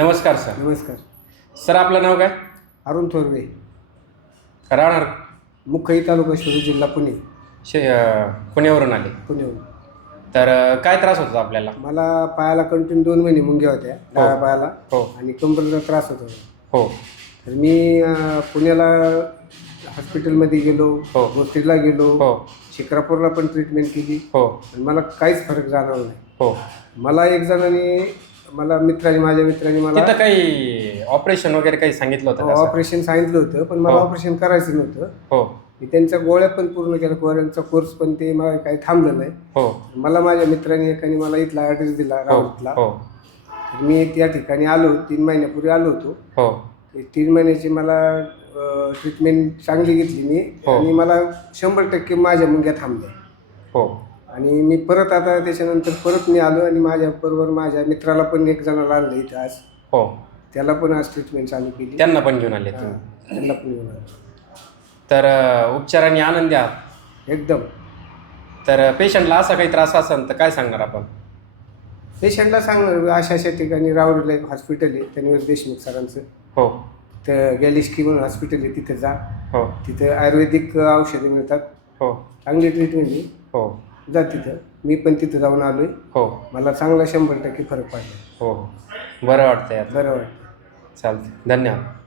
नमस्कार सर. नमस्कार. सर आपलं नाव काय? अरुण थोरवे. राहणार? मुखई तालुका शिरूर जिल्हा पुणे. शे अं, पुण्यावरून आले. पुण्याहून तर अं, काय त्रास होता आपल्याला? मला पायाला कंटिन्यू दोन महिने मुंग्या होत्या डाव्या पायाला हो. आणि कंबरचा त्रास होत होता. हो. तर मी अं, पुण्याला हॉस्पिटलमध्ये गेलो हो. भोसरीला गेलो हो. शिक्रापूरला पण ट्रीटमेंट केली. हो. आणि मला काहीच फरक जाणवला नाही. हो. मला एक जणांनी मला मित्राने माझ्या मित्राने मला तिथं काही ऑपरेशन वगैरे काही सांगितलं होतं का सर? ऑपरेशन सांगितलं होतं पण मला हो. ऑपरेशन करायचं नव्हतं. हो. मी त्यांच्या गोळ्या पण पूर्ण केल्या गोळ्यांचा कोर्स पण ते मला काही थांबलं नाही. हो. मला माझ्या मित्राने एकाने मला इथला ॲड्रेस दिला हो राऊतला. हो. तर मी त्या ठिकाणी आलो तीन महिन्यापूर्वी आलो होतो. हो. ते तीन महिन्याची मला ट्रीटमेंट चांगली घेतली मी. हो. आणि मला शंभर टक्के माझ्या मुंग्या थांबल्या. हो. आणि मी परत आता त्याच्यानंतर परत मी आलो आणि माझ्या बरोबर माझ्या मित्राला पण एक जणाला आणलं इथं आज. हो. त्याला पण आज ट्रीटमेंट चालू केली. त्यांना पण घेऊन आले हा, तुम्ही? त्यांना पण घेऊन आलो. तर अं, उपचारांनी आनंदी आहात? एकदम. तर पेशंटला असा काही त्रास असेल तर काय सांगणार आपण? पेशंटला सांगणार अशा अशा ठिकाणी रावडीला एक हॉस्पिटल आहे तन्वीर देशमुख सरांचं. हो. तर गॅलिस्की म्हणून हॉस्पिटल आहे तिथे जा. हो. तिथे आयुर्वेदिक औषधे मिळतात. हो. चांगली ट्रीटमेंट आहे. हो. जा तिथं. मी पण तिथं जाऊन आलो आहे हो. मला चांगला शंभर टक्के फरक पडला. हो. बरं वाटतं यात बरं वाटतं चालतं धन्यवाद.